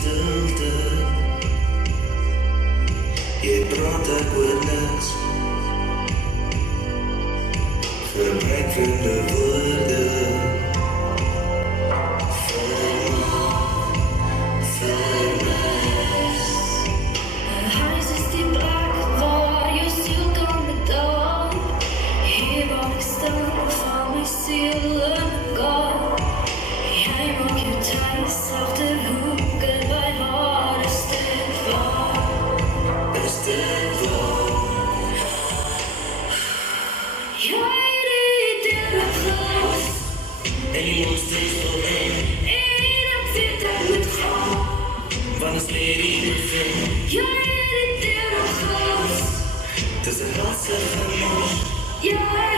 stilte. Jy praat ek oor niks. Gebruik vreemde woorde. Huis is die plek waar jou siel kan betaal. Hier waar ek staan, van my siel in mekaar. Jy maak jou thuis agterhoeke by haar. Is dit waar? Is dit waar? Jy het die deur glas. En jy moet steeds wil in. En ek weet ek moet gaan. Want is meer die moet vind. Jy het die deur glas. Dis 'n rasse gemors. Jy het